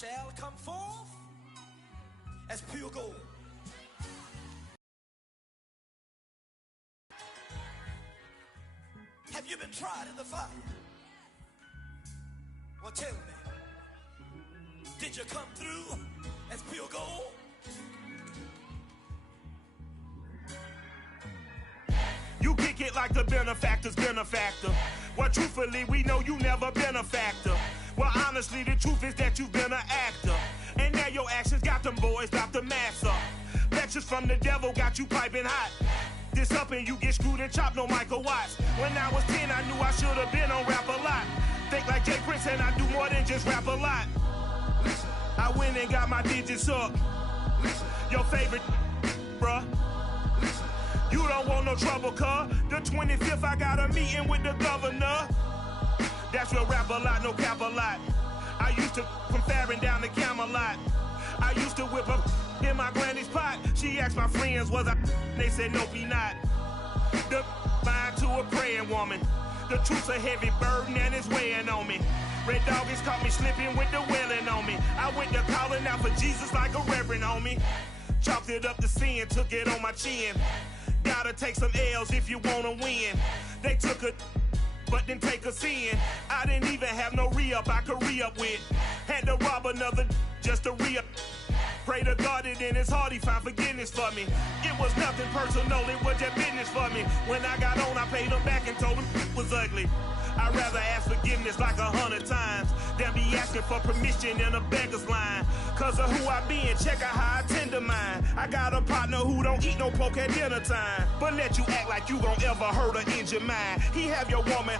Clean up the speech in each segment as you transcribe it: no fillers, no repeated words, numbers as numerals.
shall come forth as pure gold. Have you been tried in the fire? Well, tell me, did you come through as pure gold? You kick it like the benefactor's benefactor. Well, truthfully, we know you never been a factor. Well, honestly, the truth is that you've been an actor. And now your actions got them boys about to mass up. Lectures from the devil got you piping hot. This up and you get screwed and chopped, no Michael Watts. When I was 10, I knew I should have been on Rap a Lot. Think like Jay Prince and I do more than just rap a lot. I went and got my digits up. Your favorite, bruh. You don't want no trouble, cuz. The 25th, I got a meeting with the governor. That's real rap a lot, no cap a lot. I used to from Farron down to Camelot. I used to whip up in my granny's pot. She asked my friends, was I? They said, nope, he not. The line to a praying woman. The truth's a heavy burden and it's weighing on me. Red Doggies caught me slipping with the wailing on me. I went to calling out for Jesus like a reverend on me. Chalked it up to sin, took it on my chin. Gotta take some L's if you wanna win. They took a but didn't take a sin. I didn't even have no re-up I could re-up with. Had to rob another just to re-up. Pray to God that in his heart he found forgiveness for me. It was nothing personal, it was just business for me. When I got on, I paid him back and told him it was ugly. I'd rather ask forgiveness like 100 times than be asking for permission in a beggar's line. Cause of who I be and check out how I tend to mine. I got a partner who don't eat no pork at dinner time, but let you act like you gon' ever hurt or injure mine. He have your woman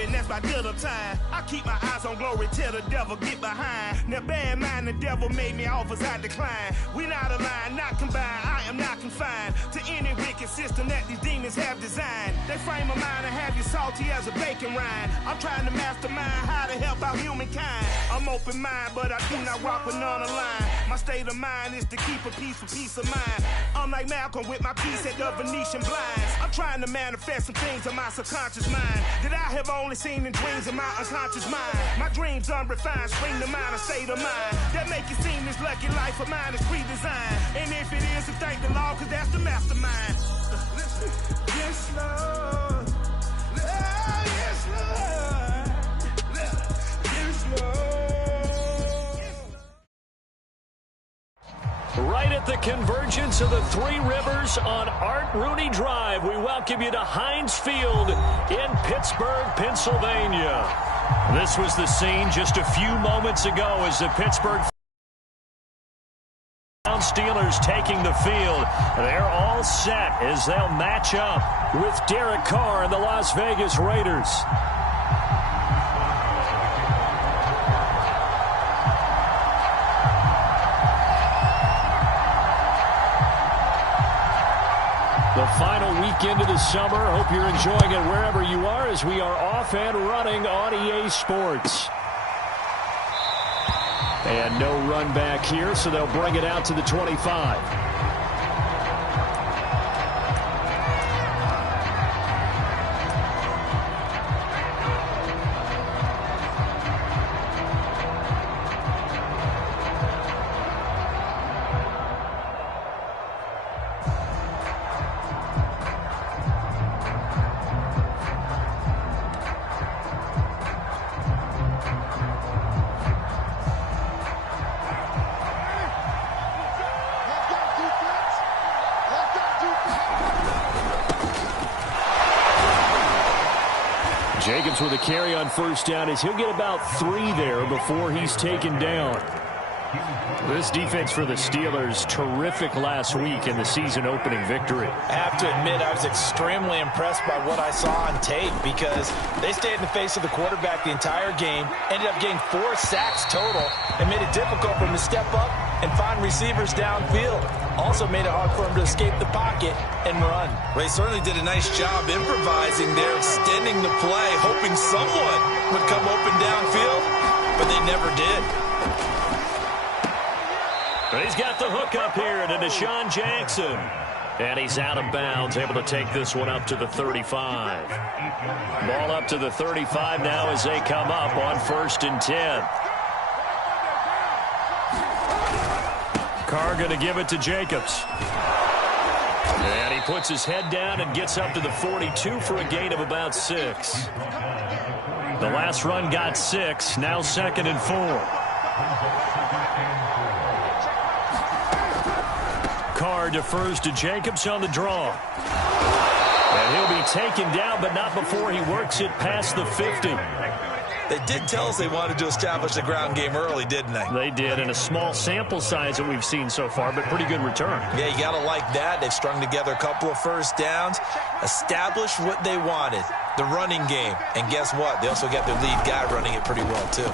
and that's by dinner time. I keep my eyes on glory till the devil get behind. Now bear in mind the devil made me offers I decline. We not aligned, not combined, I am not confined to any wicked system that these demons have designed. They frame a mind and have you salty as a bacon rind. I'm trying to mastermind how to help out humankind. I'm open mind, but I do not rock with none aligned. My state of mind is to keep a peace for peace of mind. I'm like Malcolm with my piece at the Venetian blinds. I'm trying to manifest some things in my subconscious mind that I have only seen in dreams in my unconscious mind. My dreams unrefined, spring to mind, a state of mind that make it seem this lucky life of mine is pre-designed. And if it is, then thank the Lord, cause that's the mastermind. Yes, Lord. Yes, Lord. Yes, Lord. Right at the convergence of the Three Rivers on Art Rooney Drive, we welcome you to Heinz Field in Pittsburgh, Pennsylvania. This was the scene just a few moments ago as the Pittsburgh Steelers taking the field. They're all set as they'll match up with Derek Carr and the Las Vegas Raiders. The final weekend of the summer. Hope you're enjoying it wherever you are as we are off and running on EA Sports. And no run back here, so they'll bring it out to the 25. Jacobs with a carry on first down as he'll get about 3 there before he's taken down. This defense for the Steelers, terrific last week in the season opening victory. I have to admit, I was extremely impressed by what I saw on tape because they stayed in the face of the quarterback the entire game, ended up getting 4 sacks total, and made it difficult for him to step up and find receivers downfield. Also made it hard for him to escape the pocket and run. Ray certainly did a nice job improvising there, extending the play, hoping someone would come open downfield, but they never did. He's got the hook up here to Deshaun Jackson. And he's out of bounds, able to take this one up to the 35. Ball up to the 35 now as they come up on 1st and 10. Carr going to give it to Jacobs. And he puts his head down and gets up to the 42 for a gain of about 6. The last run got 6. Now 2nd and 4. Carr defers to Jacobs on the draw. And he'll be taken down, but not before he works it past the 50. They did tell us they wanted to establish the ground game early, didn't they? They did, in a small sample size that we've seen so far, but pretty good return. Yeah, you got to like that. They've strung together a couple of first downs, established what they wanted, the running game. And guess what? They also got their lead guy running it pretty well, too.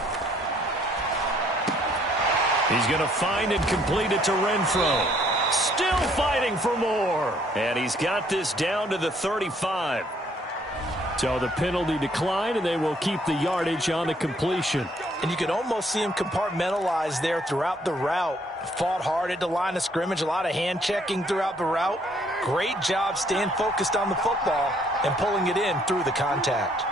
He's going to find and complete it to Renfro. Still fighting for more. And he's got this down to the 35. So the penalty declined, and they will keep the yardage on the completion. And you can almost see him compartmentalize there throughout the route. Fought hard at the line of scrimmage, a lot of hand checking throughout the route. Great job staying focused on the football and pulling it in through the contact.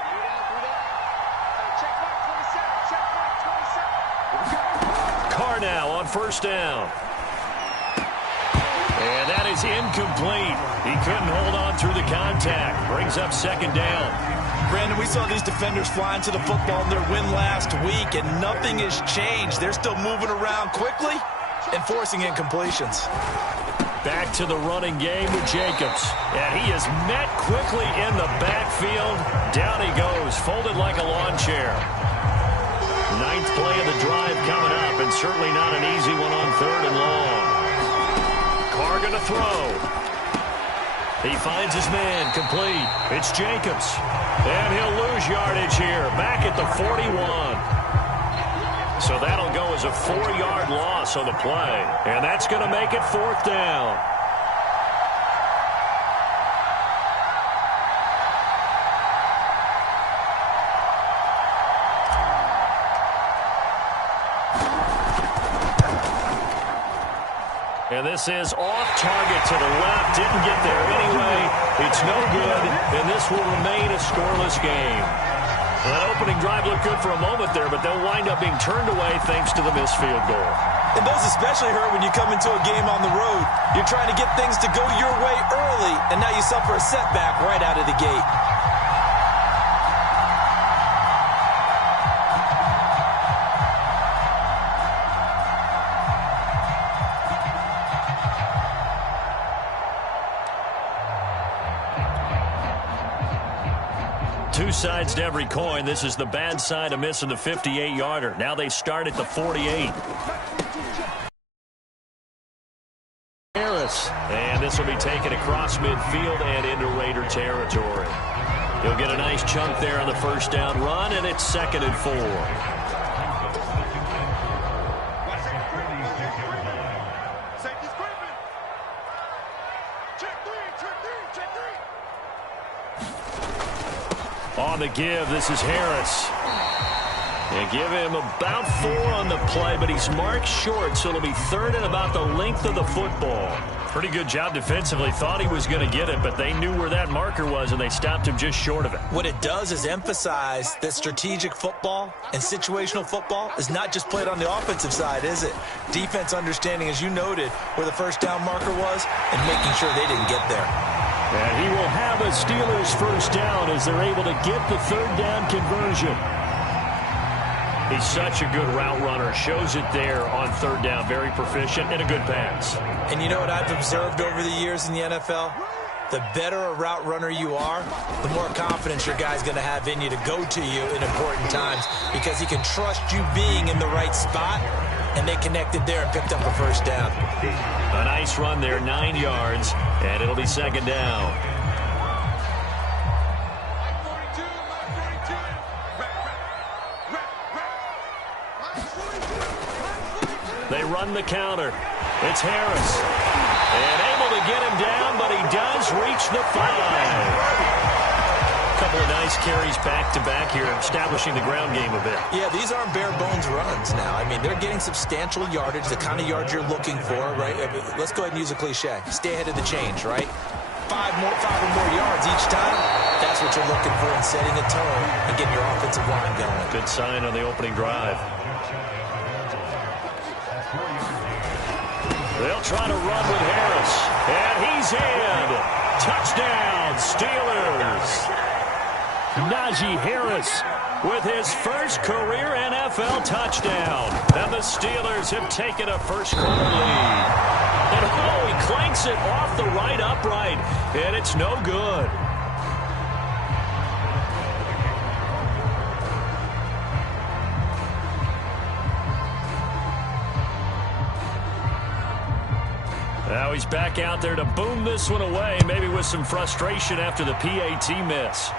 Carr now on first down. And that is incomplete. He couldn't hold on through the contact. Brings up 2nd down. Brandon, we saw these defenders flying to the football in their win last week, and nothing has changed. They're still moving around quickly and forcing incompletions. Back to the running game with Jacobs. And he is met quickly in the backfield. Down he goes, folded like a lawn chair. 9th play of the drive coming up, and certainly not an easy one on 3rd and long. Carr going to throw. He finds his man, complete. It's Jacobs. And he'll lose yardage here, back at the 41. So that'll go as a 4-yard loss on the play. And that's going to make it 4th down. And this is off target to the left. Didn't get there anyway. It's no good, and this will remain a scoreless game. That opening drive looked good for a moment there, but they'll wind up being turned away thanks to the missed field goal. And those especially hurt when you come into a game on the road. You're trying to get things to go your way early, and now you suffer a setback right out of the gate. Two sides to every coin. This is the bad side of missing the 58-yarder. Now they start at the 48. Harris. And this will be taken across midfield and into Raider territory. He'll get a nice chunk there on the first down run, and it's 2nd and 4. On the give, this is Harris. They give him about 4 on the play, but he's marked short, so it'll be 3rd and about the length of the football. Pretty good job defensively. Thought he was going to get it, but they knew where that marker was, and they stopped him just short of it. What it does is emphasize that strategic football and situational football is not just played on the offensive side, is it? Defense understanding, as you noted, where the first down marker was and making sure they didn't get there. And he will have a Steelers first down as they're able to get the 3rd down conversion. He's such a good route runner. Shows it there on 3rd down. Very proficient and a good pass. And you know what I've observed over the years in the NFL? The better a route runner you are, the more confidence your guy's going to have in you to go to you in important times because he can trust you being in the right spot, and they connected there and picked up a first down. A nice run there, 9 yards, and it'll be 2nd down. They run the counter. It's Harris. And able to get him down, but he does reach the 5. A couple of nice carries back-to-back here, establishing the ground game a bit. Yeah, these aren't bare-bones runs now. I mean, they're getting substantial yardage, the kind of yards you're looking for, right? I mean, let's go ahead and use a cliche. Stay ahead of the change, right? 5 or more yards each time. That's what you're looking for in setting a tone and getting your offensive line going. Good sign on the opening drive. They'll try to run with Harris. And he's in. Touchdown, Steelers. Najee Harris with his first career NFL touchdown. And the Steelers have taken a first-quarter lead. And oh, he clanks it off the right upright. And it's no good. Now he's back out there to boom this one away, maybe with some frustration after the PAT miss.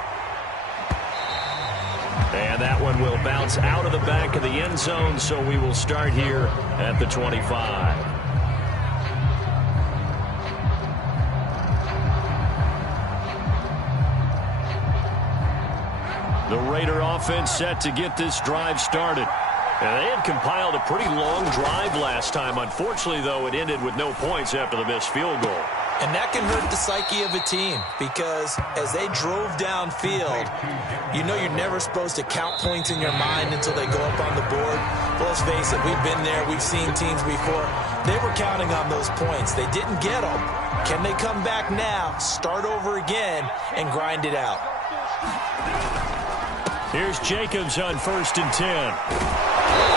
And that one will bounce out of the back of the end zone, so we will start here at the 25. The Raider offense set to get this drive started. And they had compiled a pretty long drive last time. Unfortunately, though, it ended with no points after the missed field goal. And that can hurt the psyche of a team because as they drove downfield, you know you're never supposed to count points in your mind until they go up on the board. But let's face it, we've been there. We've seen teams before. They were counting on those points. They didn't get them. Can they come back now, start over again, and grind it out? Here's Jacobs on 1st and 10.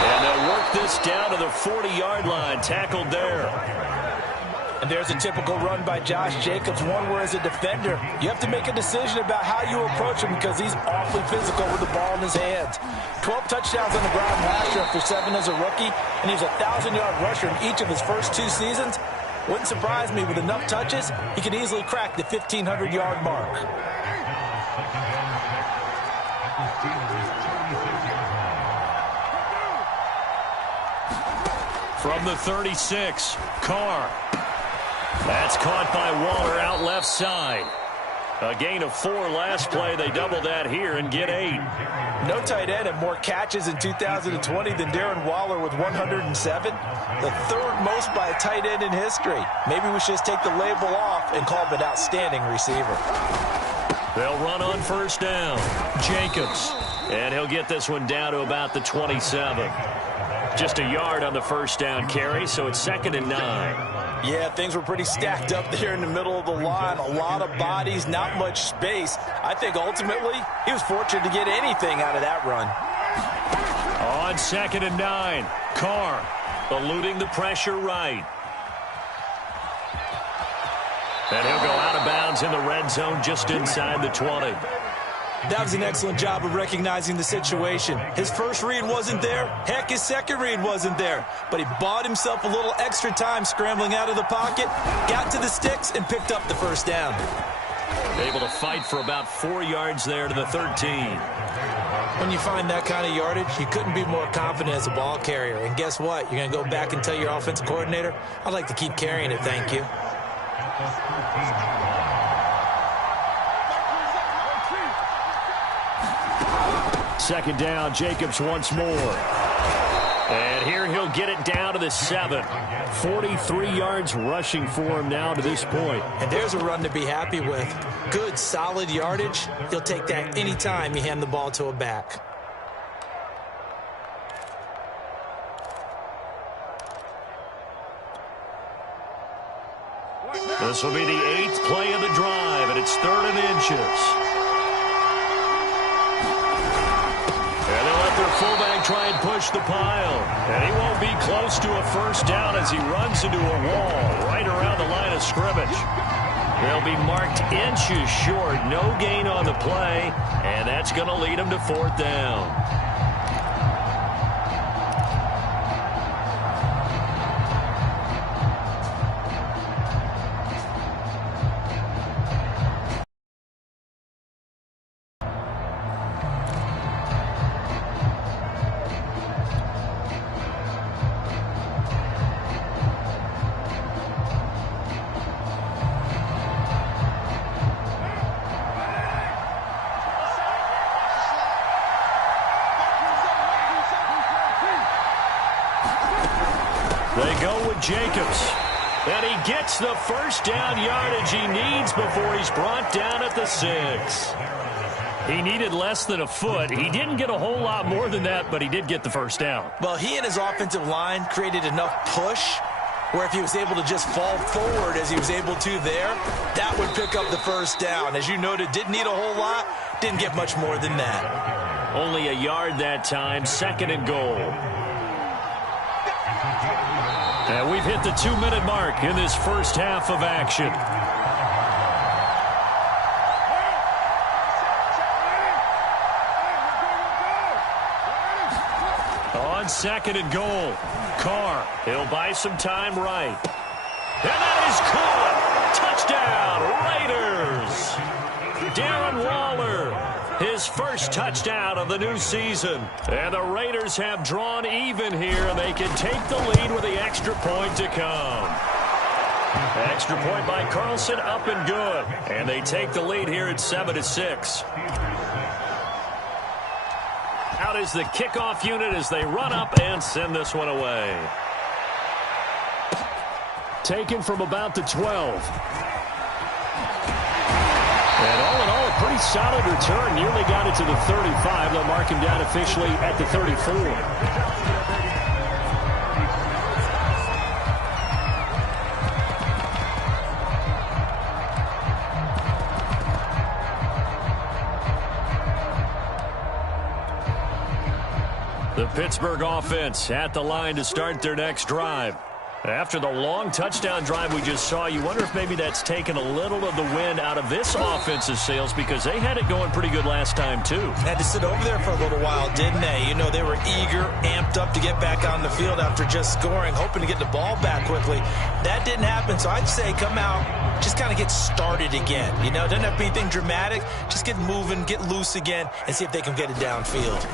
And they'll work this down to the 40-yard line. Tackled there. And there's a typical run by Josh Jacobs, one where as a defender, you have to make a decision about how you approach him because he's awfully physical with the ball in his hands. 12 touchdowns on the ground last year after 7 as a rookie, and he's a 1,000-yard rusher in each of his first 2 seasons. Wouldn't surprise me with enough touches, he could easily crack the 1,500-yard mark. From the 36, Carr. That's caught by Waller out left side. A gain of 4 last play. They double that here and get 8. No tight end had more catches in 2020 than Darren Waller with 107. The 3rd most by a tight end in history. Maybe we should just take the label off and call him an outstanding receiver. They'll run on 1st down. Jacobs. And he'll get this one down to about the 27. Just a yard on the 1st down carry, so it's 2nd and 9. Yeah, things were pretty stacked up there in the middle of the line. A lot of bodies, not much space. I think ultimately he was fortunate to get anything out of that run. On 2nd and 9, Carr eluding the pressure right. And he'll go out of bounds in the red zone just inside the 20. That was an excellent job of recognizing the situation. His first read wasn't there. Heck, his second read wasn't there. But he bought himself a little extra time scrambling out of the pocket, got to the sticks, and picked up the 1st down. Able to fight for about 4 yards there to the 13. When you find that kind of yardage, you couldn't be more confident as a ball carrier. And guess what? You're going to go back and tell your offensive coordinator, I'd like to keep carrying it, thank you. Second down, Jacobs once more. And here he'll get it down to the 7. 43 yards rushing for him now to this point. And there's a run to be happy with. Good, solid yardage. He'll take that any time you hand the ball to a back. This will be the 8th play of the drive, and it's 3rd and inches. Their fullback try and push the pile. And he won't be close to a 1st down as he runs into a wall right around the line of scrimmage. They'll be marked inches short. No gain on the play. And that's going to lead him to 4th down. They go with Jacobs. And he gets the 1st down yardage he needs before he's brought down at the 6. He needed less than a foot. He didn't get a whole lot more than that, but he did get the 1st down. Well, he and his offensive line created enough push where if he was able to just fall forward as he was able to there, that would pick up the first down. As you noted, didn't need a whole lot, didn't get much more than that. Only a yard that time, 2nd and goal. And we've hit the 2-minute mark in this first half of action. On 2nd and goal, Carr, he'll buy some time right. And that is caught. Touchdown, Raiders. Darren Waller, his first touchdown of the new season. And the Raiders have drawn even here, and they can take the lead with the extra point to come. Extra point by Carlson, up and good. And they take the lead here at 7-6. Out is the kickoff unit as they run up and send this one away. Taken from about the 12. And all in all, a pretty solid return. Nearly got it to the 35. They'll mark him down officially at the 34. The Pittsburgh offense at the line to start their next drive. After the long touchdown drive we just saw, you wonder if maybe that's taken a little of the wind out of this offense's sails, because they had it going pretty good last time, too. Had to sit over there for a little while, didn't they? You know, they were eager, amped up to get back on the field after just scoring, hoping to get the ball back quickly. That didn't happen, so I'd say come out, just kind of get started again. You know, doesn't have to be anything dramatic. Just get moving, get loose again, and see if they can get it downfield.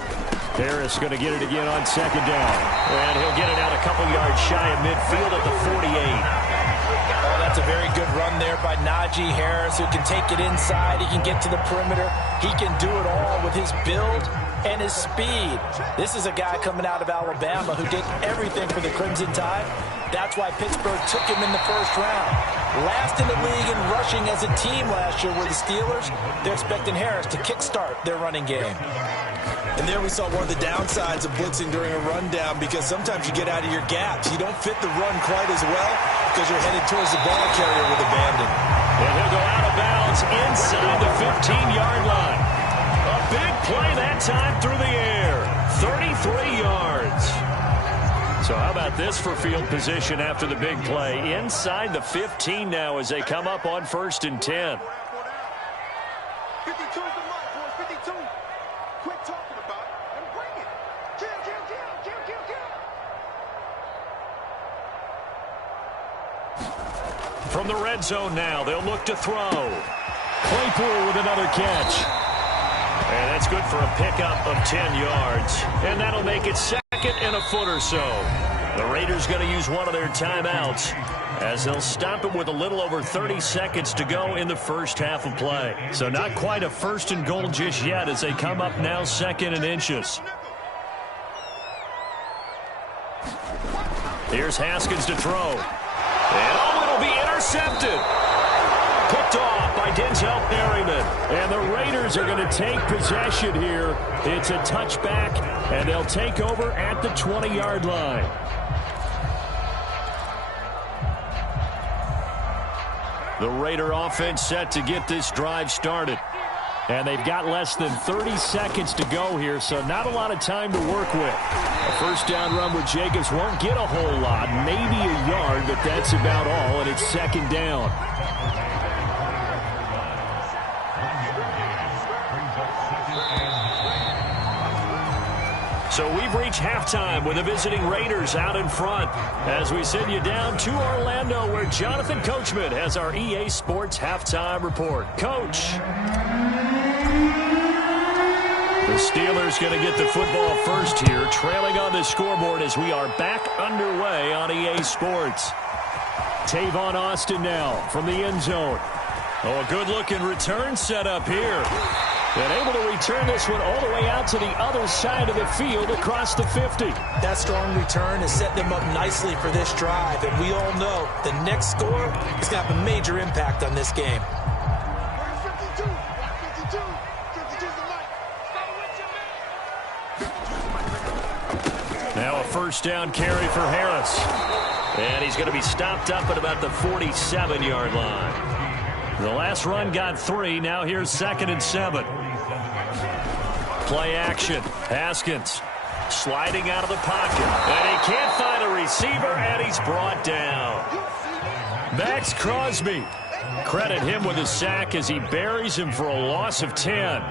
Harris going to get it again on 2nd down. And he'll get it out a couple yards shy of midfield at the 48. Oh, that's a very good run there by Najee Harris, who can take it inside. He can get to the perimeter. He can do it all with his build and his speed. This is a guy coming out of Alabama who did everything for the Crimson Tide. That's why Pittsburgh took him in the first round. Last in the league in rushing as a team last year were the Steelers. They're expecting Harris to kickstart their running game. And there we saw one of the downsides of blitzing during a rundown, because sometimes you get out of your gaps. You don't fit the run quite as well because you're headed towards the ball carrier with abandon. And he'll go out of bounds inside the 15-yard line. A big play that time through the air. 33 yards. So how about this for field position after the big play? Inside the 15 now as they come up on 1st and 10. 52 is the mark, boys. 52. Quit talking about it and bring it. Kill. From the red zone now, they'll look to throw. Claypool with another catch. And that's good for a pickup of 10 yards. And that'll make it 2nd and a foot or so. The Raiders going to use one of their timeouts as they'll stop it with a little over 30 seconds to go in the first half of play. So not quite a 1st and goal just yet as they come up now 2nd and inches. Here's Haskins to throw. And it'll be intercepted. Picked off by Denzel Perryman. And the Raiders are going to take possession here. It's a touchback, and they'll take over at the 20-yard line. The Raider offense set to get this drive started. And they've got less than 30 seconds to go here, so not a lot of time to work with. A first down run with Jacobs won't get a whole lot, maybe a yard, but that's about all, and it's 2nd down. So we've reached halftime with the visiting Raiders out in front as we send you down to Orlando, where Jonathan Coachman has our EA Sports halftime report. Coach. The Steelers going to get the football first here, trailing on the scoreboard as we are back underway on EA Sports. Tavon Austin now from the end zone. Oh, a good-looking return set up here. And able to return this one all the way out to the other side of the field across the 50. That strong return has set them up nicely for this drive. And we all know the next score is going to have a major impact on this game. 52 is the mark. Now a first down carry for Harris. And he's going to be stopped up at about the 47-yard line. The last run got 3. Now here's 2nd and 7. Play action. Haskins sliding out of the pocket. And he can't find a receiver, and he's brought down. Max Crosby. Credit him with a sack as he buries him for a loss of 10.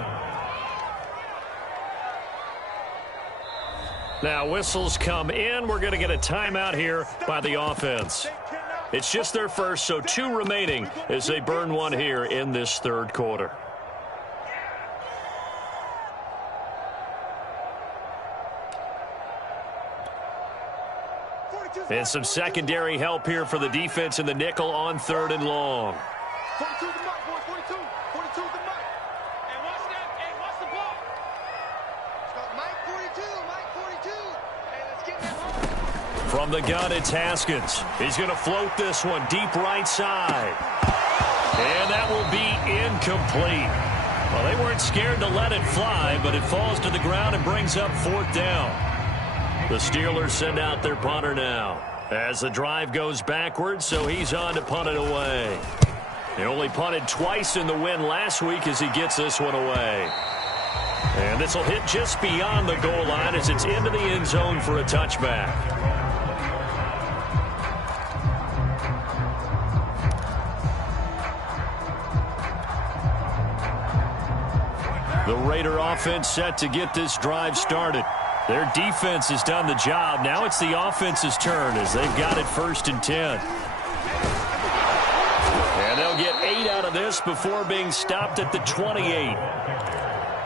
Now whistles come in. We're going to get a timeout here by the offense. It's just their first, so 2 remaining as they burn one here in this 3rd quarter. And some secondary help here for the defense in the nickel on 3rd and long. 42 the mark, boy. 42. 42 the mark. And watch that. And watch the ball. It's got Mike 42. Mike 42. And let's get that home. From the gun, it's Haskins. He's going to float this one deep right side. And that will be incomplete. Well, they weren't scared to let it fly, but it falls to the ground and brings up 4th down. The Steelers send out their punter now as the drive goes backwards, so he's on to punt it away. He only punted twice in the win last week as he gets this one away. And this will hit just beyond the goal line as it's into the end zone for a touchback. The Raider offense set to get this drive started. Their defense has done the job. Now it's the offense's turn as they've got it 1st and 10. And they'll get 8 out of this before being stopped at the 28.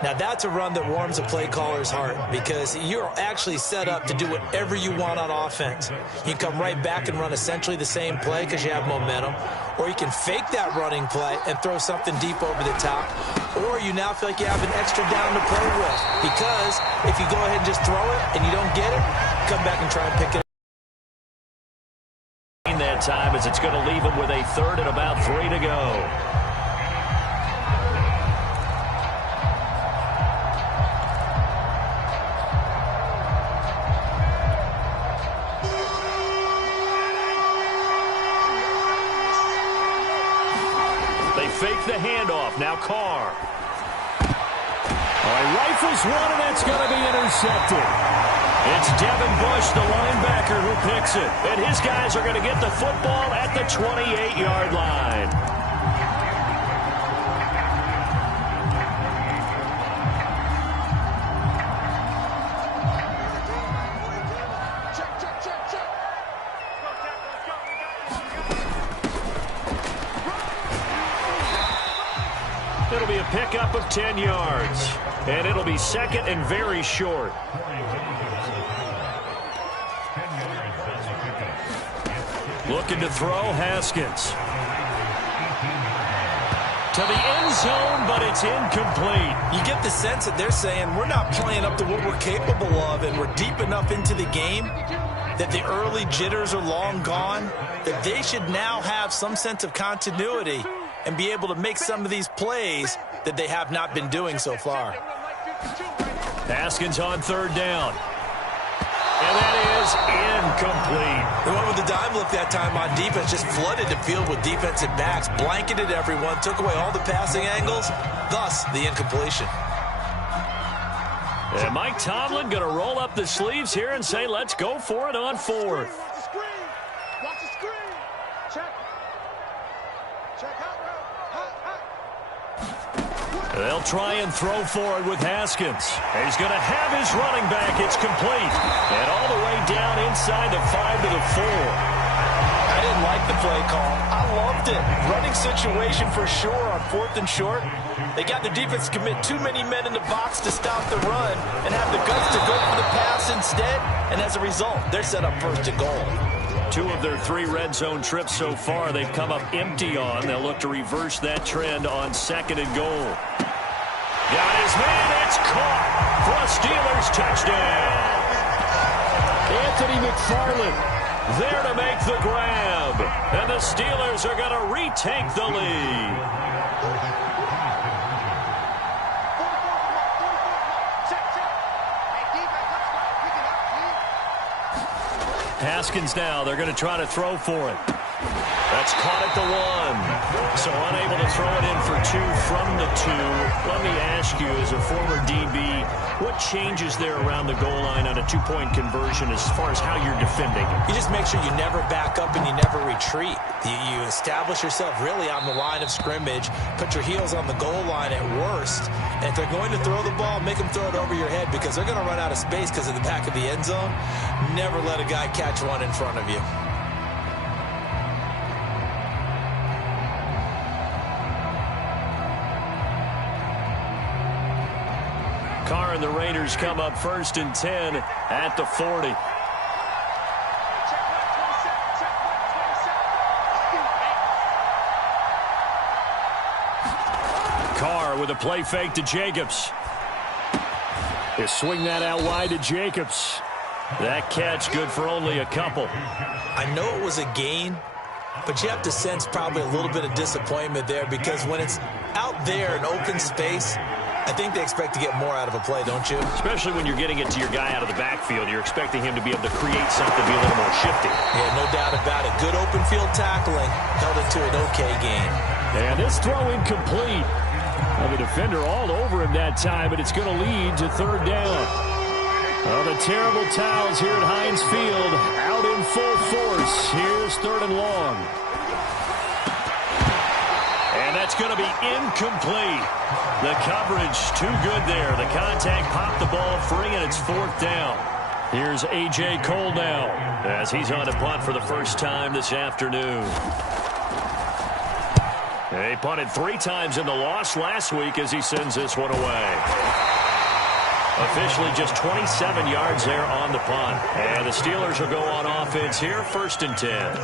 Now, that's a run that warms a play caller's heart because you're actually set up to do whatever you want on offense. You can come right back and run essentially the same play because you have momentum, or you can fake that running play and throw something deep over the top, or you now feel like you have an extra down to play with because if you go ahead and just throw it and you don't get it, come back and try and pick it up. That time as it's going to leave him with a 3rd and about 3 to go. They fake the handoff. Now Carr. All right, rifles one, and that's going to be intercepted. It's Devin Bush, the linebacker, who picks it. And his guys are going to get the football at the 28-yard line. It'll be a pickup of 10 yards. And it'll be 2nd and very short. Looking to throw, Haskins. To the end zone, but it's incomplete. You get the sense that they're saying we're not playing up to what we're capable of, and we're deep enough into the game that the early jitters are long gone, that they should now have some sense of continuity and be able to make some of these plays that they have not been doing so far. Haskins on 3rd down. And that is incomplete. They went with the dime look that time on defense, just flooded the field with defensive backs, blanketed everyone, took away all the passing angles, thus the incompletion. And Mike Tomlin going to roll up the sleeves here and say, let's go for it on 4th. Watch the screen. Check. Check out. They'll try and throw for it with Haskins. He's going to have his running back. It's complete. And all the way down inside the 5 to the 4. I didn't like the play call. I loved it. Running situation for sure on 4th and short. They got the defense to commit too many men in the box to stop the run and have the guts to go for the pass instead. And as a result, they're set up 1st and goal. 2 of their 3 red zone trips so far they've come up empty on. They'll look to reverse that trend on 2nd and goal. Got his man. It's caught for a Steelers touchdown. Anthony McFarland there to make the grab. And the Steelers are going to retake the lead. Haskins now. They're going to try to throw for it. That's caught at the 1. So unable to throw it in for 2 from the 2. Let me ask you, as a former DB, what changes there around the goal line on a 2-point conversion as far as how you're defending? You just make sure you never back up and you never retreat. You establish yourself really on the line of scrimmage, put your heels on the goal line at worst, and if they're going to throw the ball, make them throw it over your head because they're going to run out of space because of the back of the end zone. Never let a guy catch one in front of you. Carr and the Raiders come up 1st and 10 at the 40. Carr with a play fake to Jacobs. They swing that out wide to Jacobs. That catch good for only a couple. I know it was a gain, but you have to sense probably a little bit of disappointment there because when it's out there in open space, I think they expect to get more out of a play, don't you? Especially when you're getting it to your guy out of the backfield. You're expecting him to be able to create something, be a little more shifty. Yeah, no doubt about it. Good open field tackling held it to an okay gain. And this throw incomplete. Now the defender all over him that time, but it's going to lead to 3rd down. Oh, the terrible towels here at Heinz Field out in full force. Here's 3rd and long. And that's going to be incomplete. The coverage too good there. The contact popped the ball free, and it's 4th down. Here's A.J. Cole now as he's on a punt for the first time this afternoon. He punted 3 times in the loss last week as he sends this one away. Officially just 27 yards there on the punt. And the Steelers will go on offense here, 1st and 10.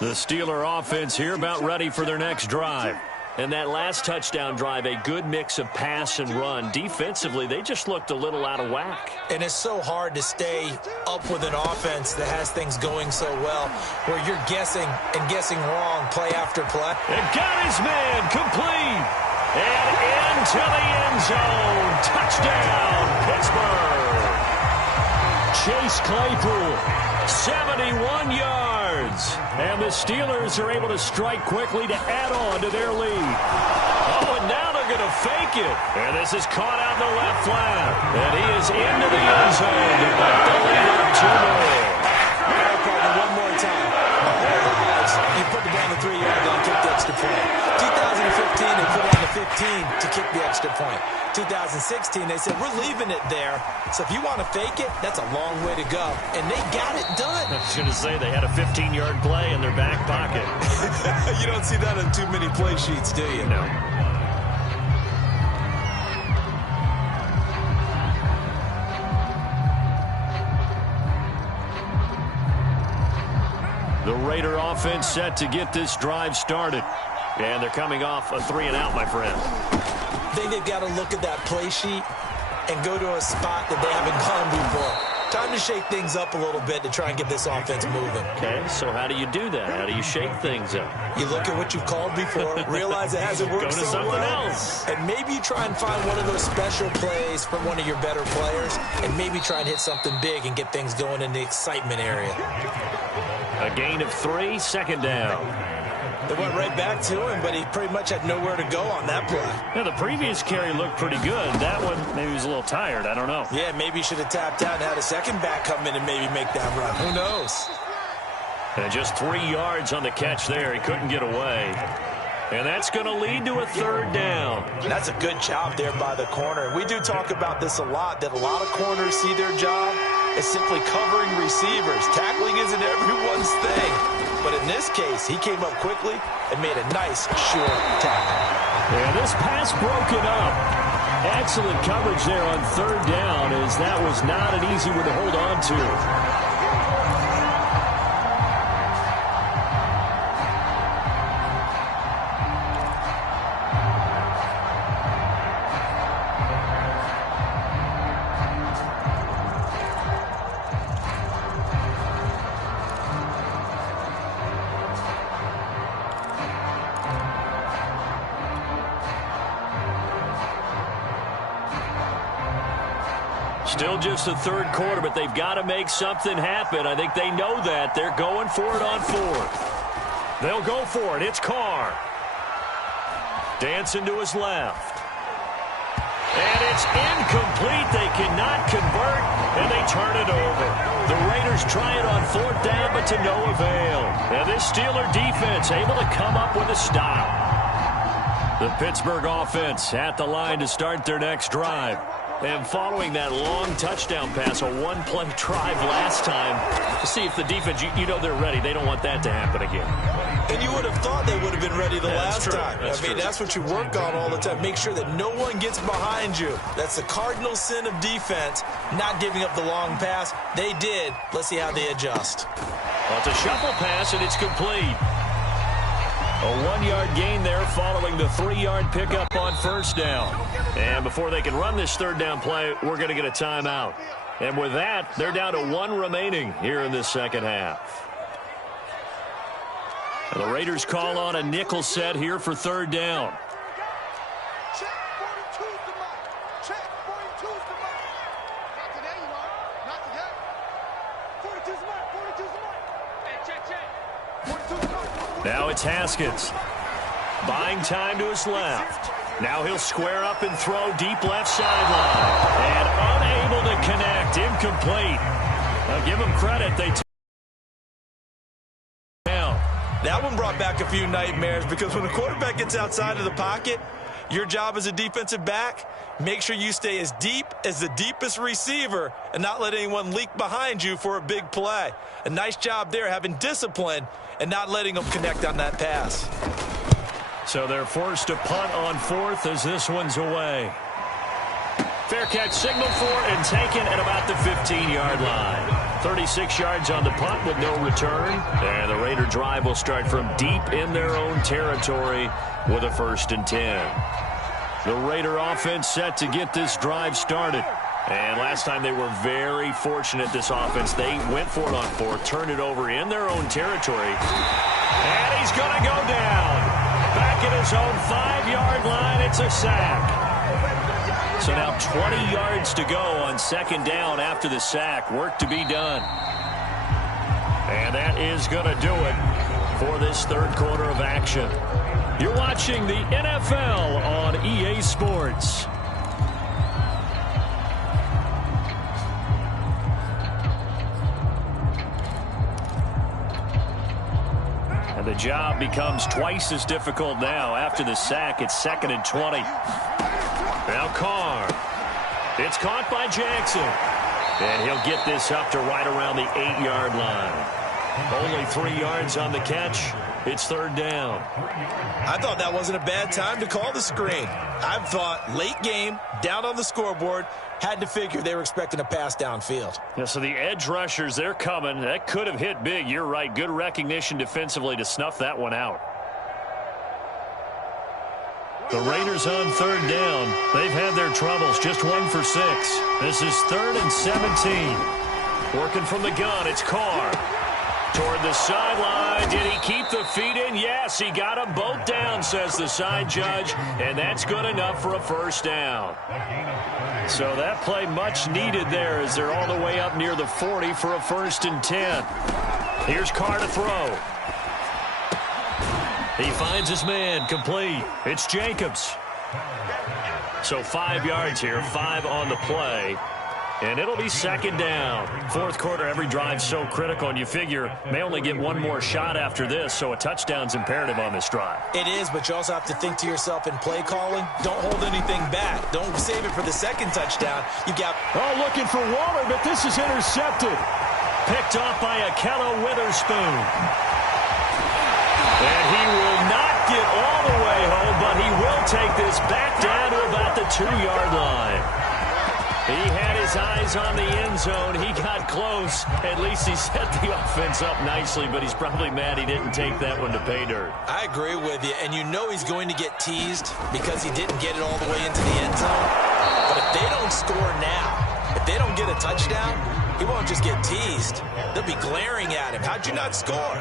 The Steeler offense here about ready for their next drive. And that last touchdown drive, a good mix of pass and run. Defensively, they just looked a little out of whack. And it's so hard to stay up with an offense that has things going so well, where you're guessing and guessing wrong play after play. And got his man complete. And into the end zone. Touchdown, Pittsburgh. Chase Claypool, 71 yards. And the Steelers are able to strike quickly to add on to their lead. Oh, and now they're going to fake it. And this is caught out in the left flat. And he is into the end zone to put the lead up 2 more. One more time. You put the ball on the 3-yard line, kick the extra point. 2015, they put it on the 15 to kick the extra point. 2016, they said, we're leaving it there. So if you want to fake it, that's a long way to go. And they got it done. I was going to say they had a 15-yard play in their back pocket. You don't see that on too many play sheets, do you? No. The Raider offense set to get this drive started. And they're coming off a 3-and-out, my friend. I think they've got to look at that play sheet and go to a spot that they haven't gone before. Time to shake things up a little bit to try and get this offense moving. Okay, so how do you do that? How do you shake things up? You look at what you've called before, realize it hasn't worked Go to so something well, else. and maybe you try and find one of those special plays from one of your better players, and maybe try and hit something big and get things going in the excitement area. A gain of 3, 2nd down. They went right back to him, but he pretty much had nowhere to go on that play. Yeah, the previous carry looked pretty good. That one, maybe he was a little tired. I don't know. Yeah, maybe he should have tapped out and had a second back come in and maybe make that run. Who knows? And just 3 yards on the catch there. He couldn't get away. And that's going to lead to a 3rd down. That's a good job there by the corner. We do talk about this a lot, that a lot of corners see their job as simply covering receivers. Tackling isn't everyone's thing. But in this case, he came up quickly and made a nice, sure tackle. And this pass broken up. Excellent coverage there on 3rd down, as that was not an easy one to hold on to. Still just the third quarter, but they've got to make something happen. I think they know that. They're going for it on fourth. They'll go for it. It's Carr. Dancing to his left. And it's incomplete. They cannot convert, and they turn it over. The Raiders try it on fourth down, but to no avail. And this Steeler defense able to come up with a stop. The Pittsburgh offense at the line to start their next drive. And following that long touchdown pass, a one-play drive last time, to see if the defense, you know they're ready. They don't want that to happen again. And you would have thought they would have been ready the last time. That's what you work on all the time. Make sure that no one gets behind you. That's the cardinal sin of defense, not giving up the long pass. They did. Let's see how they adjust. Well, it's a shuffle pass, and it's complete. A 1-yard gain there following the 3-yard pickup on first down. And before they can run this third down play, we're going to get a timeout. And with that, they're down to 1 remaining here in this second half. And the Raiders call on a nickel set here for third down. Check, 42's the mark. Check, 42's the mark. Not today, you are. Not today. 42's the mark. 42's the mark. Hey, check. 42's the mark. Now it's Haskins. Buying time to his left. Now he'll square up and throw deep left sideline. And unable to connect. Incomplete. Now give them credit. They That one brought back a few nightmares because when a quarterback gets outside of the pocket, your job as a defensive back, make sure you stay as deep as the deepest receiver and not let anyone leak behind you for a big play. A nice job there having discipline and not letting them connect on that pass. So they're forced to punt on fourth as this one's away. Fair catch signaled for and taken at about the 15-yard line. 36 yards on the punt with no return. And the Raider drive will start from deep in their own territory with a 1st and 10. The Raider offense set to get this drive started. And last time they were very fortunate, this offense. They went for it on fourth, turned it over in their own territory. And he's going to go down. Back at his own 5-yard line, it's a sack. So now 20 yards to go on second down after the sack. Work to be done. And that is going to do it for this third quarter of action. You're watching the NFL on EA Sports. And the job becomes twice as difficult now. After the sack, it's 2nd and 20. Now Carr. It's caught by Jackson. And he'll get this up to right around the 8-yard line. Only 3 yards on the catch. It's third down. I thought that wasn't a bad time to call the screen. I thought late game, down on the scoreboard, had to figure they were expecting a pass downfield. Yeah, so the edge rushers, they're coming. That could have hit big. You're right. Good recognition defensively to snuff that one out. The Raiders on third down. They've had their troubles. Just 1 for 6. This is 3rd and 17. Working from the gun, it's Carr. Toward the sideline. Did he keep the feet in? Yes, he got them both down, says the side judge. And that's good enough for a first down. So that play much needed there as they're all the way up near the 40 for a 1st and 10. Here's Carr to throw. He finds his man, complete. It's Jacobs. So 5 yards here, 5 on the play. And it'll be second down. Fourth quarter, every drive's so critical, and you figure may only get one more shot after this, so a touchdown's imperative on this drive. It is, but you also have to think to yourself in play calling, don't hold anything back. Don't save it for the second touchdown. You got... Oh, looking for Waller, but this is intercepted. Picked off by Akello Witherspoon. And he will not get all the way home, but he will take this back down to about the 2-yard line. He had his eyes on the end zone. He got close. At least he set the offense up nicely, but he's probably mad he didn't take that one to pay dirt. I agree with you, and you know he's going to get teased because he didn't get it all the way into the end zone. But if they don't score now, if they don't get a touchdown, he won't just get teased. They'll be glaring at him. How'd you not score?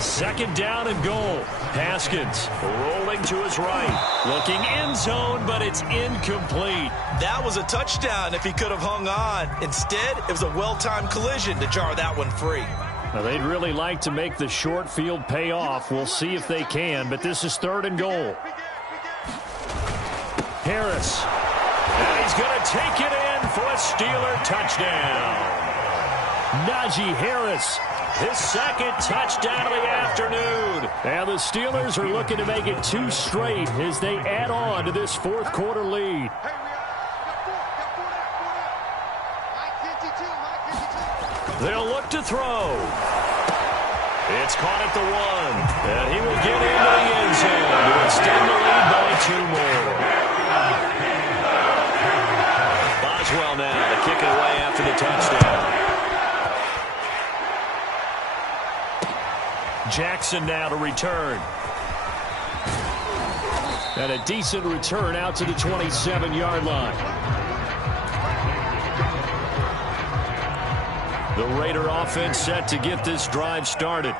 Second down and goal. Haskins rolling to his right. Looking end zone, but it's incomplete. That was a touchdown if he could have hung on. Instead, it was a well-timed collision to jar that one free. Now, they'd really like to make the short field pay off. We'll see if they can, but this is third and goal. Harris. And he's going to take it in for a Steeler touchdown. Najee Harris, his second touchdown of the afternoon. And the Steelers are looking to make it 2 straight as they add on to this fourth quarter lead. They'll look to throw. It's caught at the 1. And he will get into the end zone to extend the lead by 2 more. Boswell now to kick it away after the touchdown. Jackson now to return. And a decent return out to the 27-yard line. The Raider offense set to get this drive started.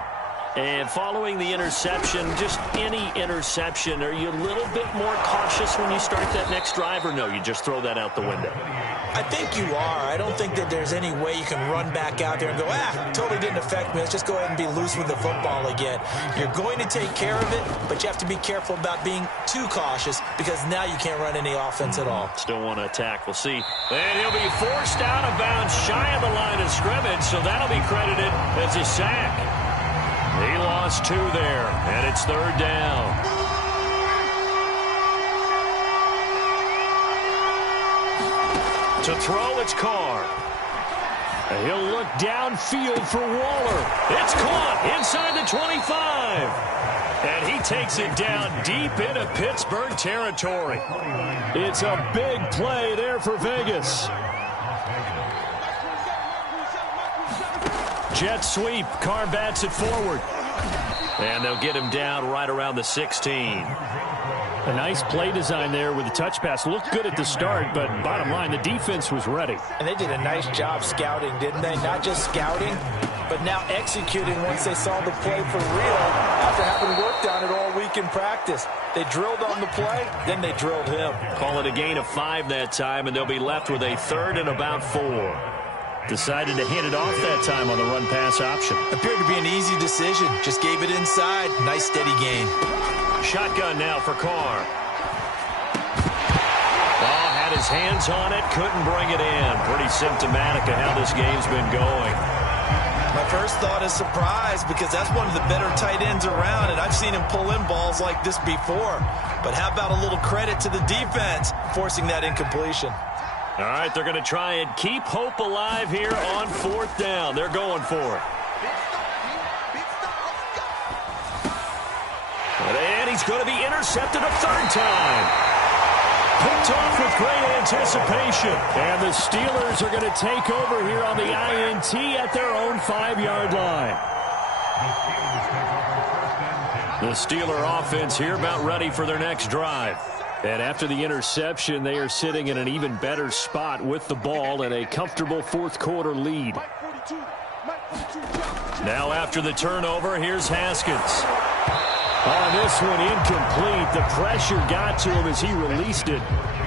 And following the interception, just any interception, are you a little bit more cautious when you start that next drive, or no, you just throw that out the window? I think you are. I don't think that there's any way you can run back out there and go, totally didn't affect me. Let's just go ahead and be loose with the football again. You're going to take care of it, but you have to be careful about being too cautious because now you can't run any offense at all. Still want to attack. We'll see. And he'll be forced out of bounds shy of the line of scrimmage, so that'll be credited as a sack. He lost 2 there, and it's third down. To throw, it's Carr. And he'll look downfield for Waller. It's caught inside the 25. And he takes it down deep into Pittsburgh territory. It's a big play there for Vegas. Jet sweep. Carr bats it forward. And they'll get him down right around the 16. A nice play design there with the touch pass. Looked good at the start, but bottom line, the defense was ready. And they did a nice job scouting, didn't they? Not just scouting, but now executing once they saw the play for real after having worked on it all week in practice. They drilled on the play, then they drilled him. Call it a gain of 5 that time, and they'll be left with a third and about 4. Decided to hand it off that time on the run-pass option. Appeared to be an easy decision. Just gave it inside. Nice, steady gain. Shotgun now for Carr. Oh, had his hands on it. Couldn't bring it in. Pretty symptomatic of how this game's been going. My first thought is surprise because that's one of the better tight ends around, and I've seen him pull in balls like this before. But how about a little credit to the defense forcing that incompletion? All right, they're going to try and keep hope alive here on 4th down. They're going for it. And he's going to be intercepted a 3rd time. Picked off with great anticipation. And the Steelers are going to take over here on the INT at their own 5-yard line. The Steeler offense here about ready for their next drive. And after the interception, they are sitting in an even better spot with the ball and a comfortable 4th quarter lead. Now after the turnover, here's Haskins. On this one, incomplete. The pressure got to him as he released it.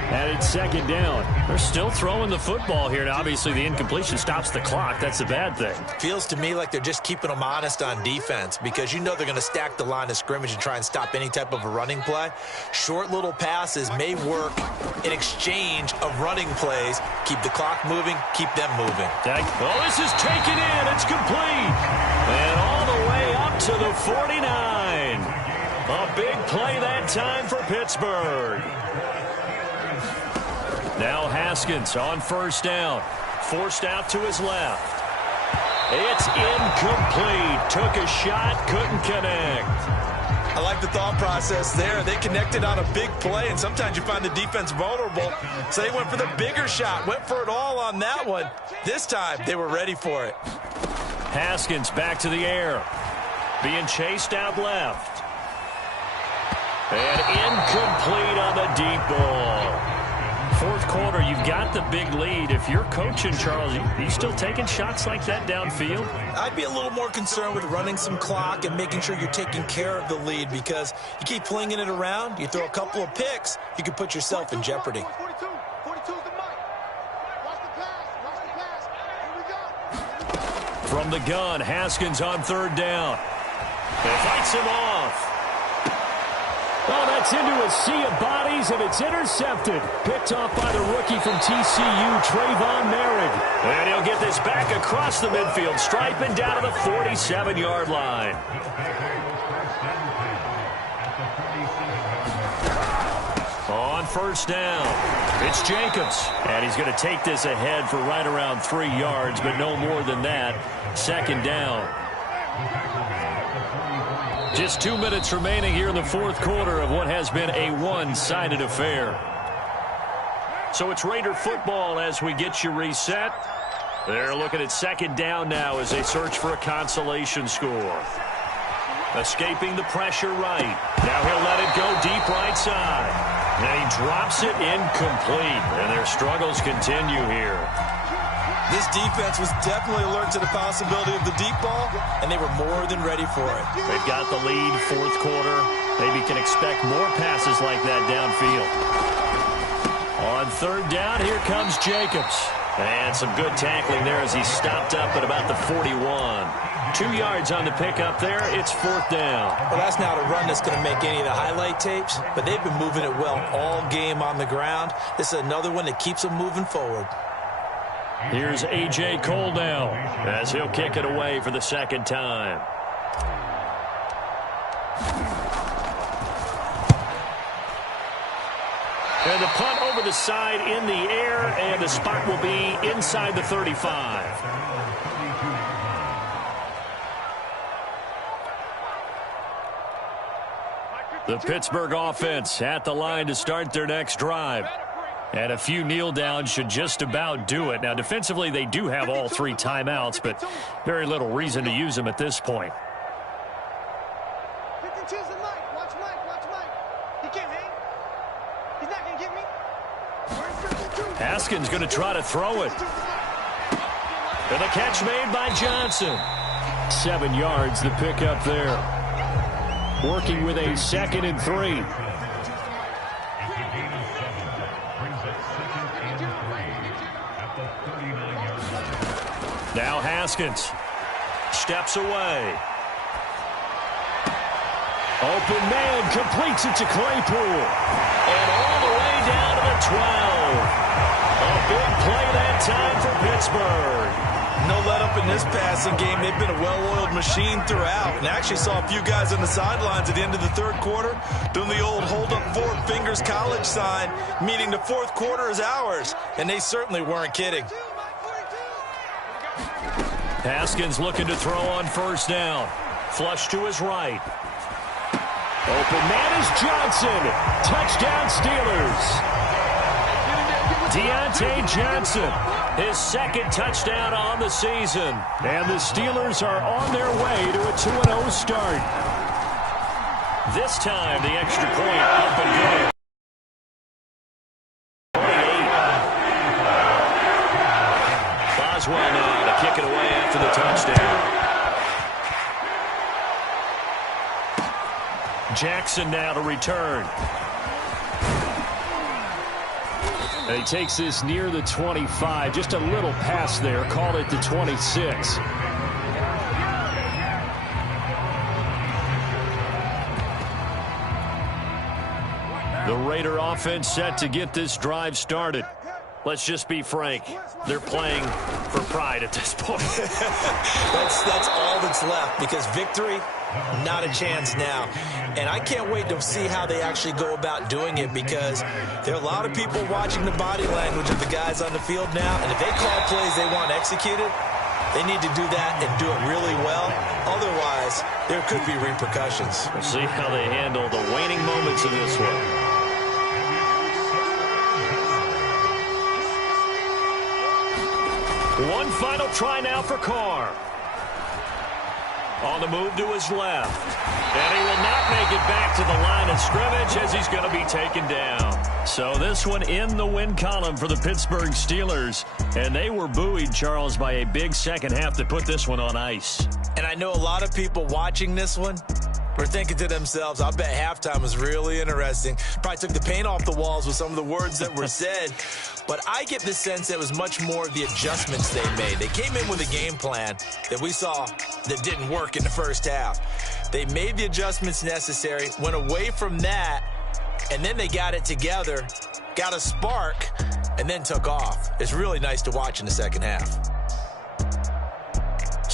And it's 2nd down. They're still throwing the football here. And obviously, the incompletion stops the clock. That's a bad thing. Feels to me like they're just keeping them honest on defense because you know they're going to stack the line of scrimmage and try and stop any type of a running play. Short little passes may work in exchange of running plays. Keep the clock moving, keep them moving. Oh, this is taken in. It's complete. And all the way up to the 49. A big play that time for Pittsburgh. Now Haskins on 1st down. Forced out to his left. It's incomplete. Took a shot, couldn't connect. I like the thought process there. They connected on a big play, and sometimes you find the defense vulnerable. So they went for the bigger shot, went for it all on that one. This time, they were ready for it. Haskins back to the air. Being chased out left. And incomplete on the deep ball. fourth quarter, you've got the big lead. If you're coaching, Charles, you still taking shots like that downfield? I'd be a little more concerned with running some clock and making sure you're taking care of the lead, because you keep flinging it around, you throw a couple of picks, you can put yourself in jeopardy. 42 is the mic. Watch the pass. Here we go. From the gun, Haskins on third down. It fights him off. Oh, that's into a sea of bodies, and it's intercepted. Picked off by the rookie from TCU, Trayvon Merritt. And he'll get this back across the midfield, striping down to the 47-yard line. On first down, it's Jacobs. And he's going to take this ahead for right around 3 yards, but no more than that. Second down. Just 2 minutes remaining here in the fourth quarter of what has been a one-sided affair. So it's Raider football as we get you reset. They're looking at second down now as they search for a consolation score. Escaping the pressure right. Now he'll let it go deep right side. And he drops it incomplete. And their struggles continue here. This defense was definitely alert to the possibility of the deep ball, and they were more than ready for it. They've got the lead, fourth quarter. Maybe can expect more passes like that downfield. On third down, here comes Jacobs. And some good tackling there as he stopped up at about the 41. 2 yards on the pickup there. It's fourth down. Well, that's not a run that's going to make any of the highlight tapes, but they've been moving it well all game on the ground. This is another one that keeps them moving forward. Here's A.J. Coldell as he'll kick it away for the second time. And the punt over the side in the air, and the spot will be inside the 35. The Pittsburgh offense at the line to start their next drive. And a few kneel downs should just about do it. Now, defensively, they do have all 3 timeouts, but very little reason to use them at this point. 52's the mic. Watch Mike. He can't hang. He's not going to get me. Haskins going to try to throw it. And the catch made by Johnson. 7 yards, the pickup there. Working with a 2nd and 3. Now Haskins steps away. Open man, completes it to Claypool. And all the way down to the 12. A big play that time for Pittsburgh. No let up in this passing game. They've been a well-oiled machine throughout. And actually saw a few guys on the sidelines at the end of the third quarter doing the old hold up 4 fingers college sign, meaning the fourth quarter is ours. And they certainly weren't kidding. Haskins looking to throw on first down. Flush to his right. Open man is Johnson. Touchdown Steelers. Deontay Johnson, his 2nd touchdown on the season. And the Steelers are on their way to a 2-0 start. This time, the extra point up and good. Boswell now to kick it away after the touchdown. Jackson now to return. And he takes this near the 25. Just a little pass there. Call it the 26. The Raider offense set to get this drive started. Let's just be frank. They're playing for pride at this point. That's all that's left, because victory, not a chance now. And I can't wait to see how they actually go about doing it, because there are a lot of people watching the body language of the guys on the field now, and if they call plays they want executed, they need to do that and do it really well. Otherwise, there could be repercussions. We'll see how they handle the waning moments of this one. One final try now for Carr. On the move to his left. And he will not make it back to the line of scrimmage as he's going to be taken down. So this one in the win column for the Pittsburgh Steelers. And they were buoyed, Charles, by a big second half to put this one on ice. And I know a lot of people watching this one were thinking to themselves, I bet halftime was really interesting. Probably took the paint off the walls with some of the words that were said. But I get the sense that it was much more of the adjustments they made. They came in with a game plan that we saw that didn't work in the first half. They made the adjustments necessary, went away from that, and then they got it together, got a spark, and then took off. It's really nice to watch in the second half.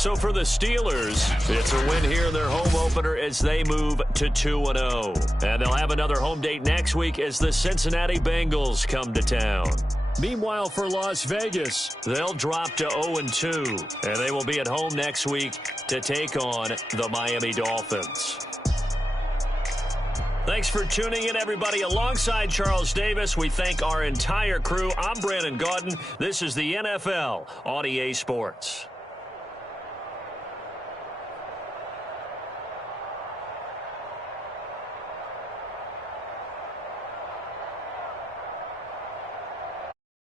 So for the Steelers, it's a win here in their home opener as they move to 2-0. And they'll have another home date next week as the Cincinnati Bengals come to town. Meanwhile, for Las Vegas, they'll drop to 0-2. And they will be at home next week to take on the Miami Dolphins. Thanks for tuning in, everybody. Alongside Charles Davis, we thank our entire crew. I'm Brandon Gaudin. This is the NFL on EA Sports.